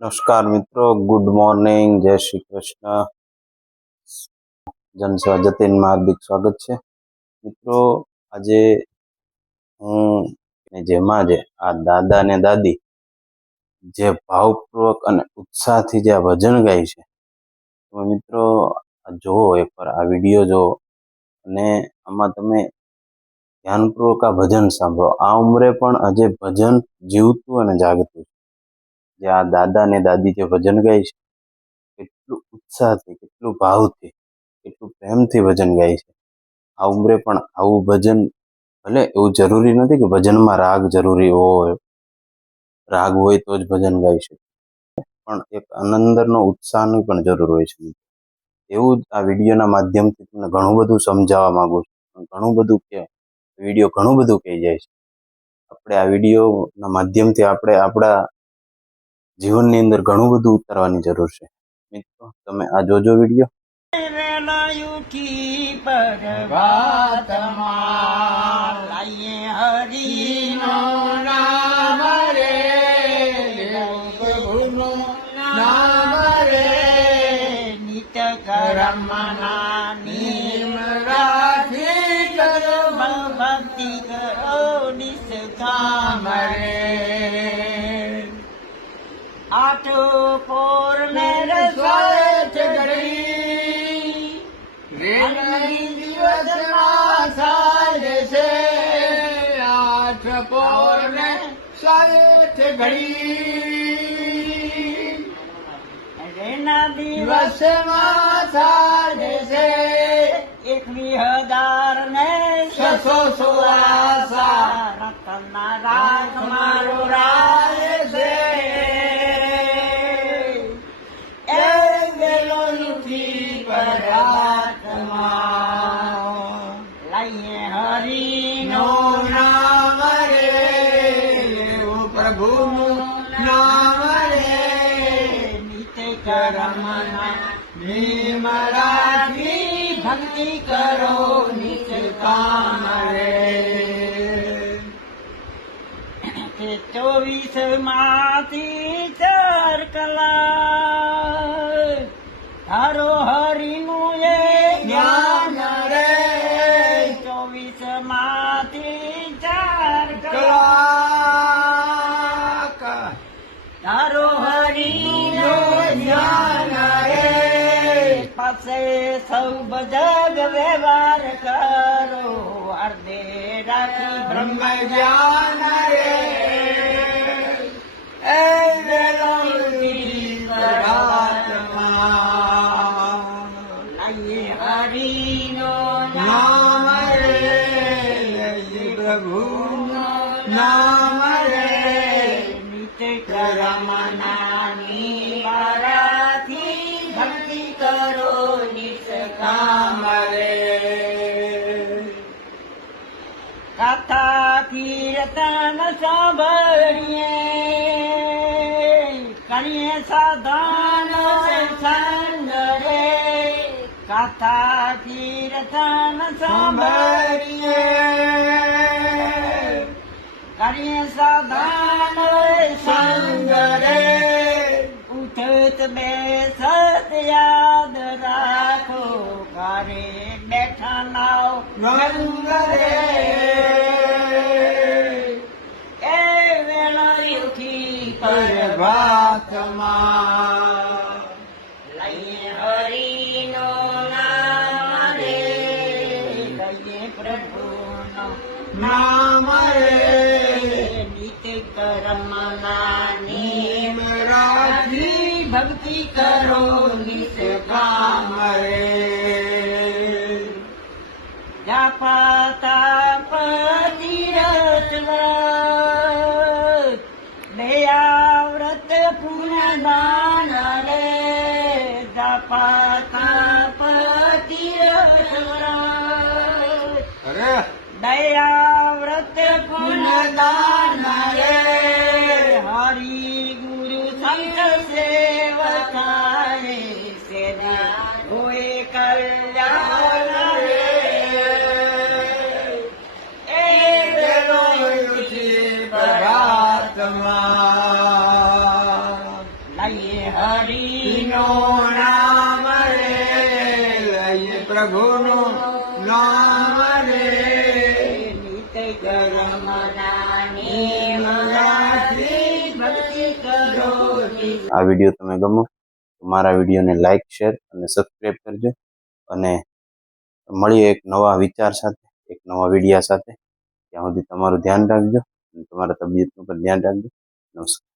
નમસ્કાર મિત્રો, good morning, જય શ્રી કૃષ્ણ. જનસેવા જતીનમાં હાર્દિક સ્વાગત છે. મિત્રો, આજે હું જેમાં આ દાદા ને દાદી જે ભાવપૂર્વક અને ઉત્સાહથી જે આ ભજન ગાય છે, તો મિત્રો જુઓ, એકવાર આ વિડીયો જુઓ અને આમાં તમે ધ્યાનપૂર્વક આ ભજન સાંભળો. આ ઉંમરે પણ આજે ભજન જીવતું અને જાગતું છે. જે આ દાદા ને દાદી જે ભજન ગાય છે, કેટલું ઉત્સાહથી, કેટલું ભાવથી, કેટલું પ્રેમથી ભજન ગાય છે. આ ઉંમરે પણ આવું ભજન, ભલે એવું જરૂરી નથી કે ભજનમાં રાગ જરૂરી હોય, રાગ હોય તો જ ભજન ગાઈ શકે, પણ એક અંદરનો ઉત્સાહની પણ જરૂર હોય છે. એવું જ આ વિડીયોના માધ્યમથી તમને ઘણું બધું સમજાવવા માંગુ છું. ઘણું બધું કે વિડીયો ઘણું બધું કહી જાય છે. આપણે આ વિડીયોના માધ્યમથી આપણે આપણા જીવનની અંદર ઘણું બધું ઉતારવાની જરૂર છે. મિત્રો, તમે આ જોજો વિડીયો. હરિનો નામ રે, પ્રભુનું નામ રે, નિત કર્મના નિયમ રાખી કરો, ભક્તિ કરો નિષ્કામ રે. આઠો પોર ને રસોય ઘડી, રેલની દિવસમાં સાંજે છે. આઠ પોર ને સાંજે ઘડી, રેના દિવસમાં સાંજે છે. 21,000 ને 616 રતનના રાખ મારો રાય છે. હરિનો નામ રે, પ્રભુનું નામ રે, નિત કર્મના નિયમ રાખી ભક્તિ કરો નિષ્કામ રે. 24 માંથી 4 કલાક તારો હરિનું એ જ્ઞાન રે. 24 માંથી 4 કલાક તારો હરિનું જ્ઞાન રે. પાસે સૌ જગ વ્યવહાર કરો, અર્ધે રાખી બ્રહ્મ જ્ઞાન રે. એ વેલો હરિનો નામ રે, પ્રભુનું નામ રે, નિત કર્મના નિવારાથી ભક્તિ કરો નિષ્કામ રે. કથા કીર્તન સાંભળીએ, કરીએ સાધન સંગ રે. કથા કીર્તન સાંભળીએ, કરીએ સાધન સંગ રે. ઉઠત બેસત યાદ રાખો, ઘરે બેઠા નાવ રંગ રે. એ વેળા ઉઠી પ્રભાતમાં લઈએ હરિનો નામ રે, લઈએ પ્રભુનો નામ રે, નિત કર્મના નિયમ રાખી ભક્તિ કરો નિષ્કામ રે. જાપા તાપ તીરથ વ્રત, દયા વ્રત પુણ્યદાન રે. જાપા તાપ તીરથ વ્રત, દયા વ્રત પુણ્યદાન રે. હરિ ગુરુ સંત સેવકારે, સેવા હોય કલ્યાણ રે. એ વેલો ઉઠી પ્રભાતમાં હરિનો નામ રે લઈએ પ્રભુનું નામ રે નિત્ય કર્મના નિયમ રાખી ભક્તિ કરો આ વિડીયો તમે ગમો તો મારા વિડીયોને લાઈક શેર અને સબસ્ક્રાઈબ કરજો અને મળીએ એક નવા વિચાર સાથે એક નવા વિડીયા સાથે ત્યાં સુધી તમારું ધ્યાન રાખજો અને તમારા તબિયતનું પણ ધ્યાન રાખજો નમસ્કાર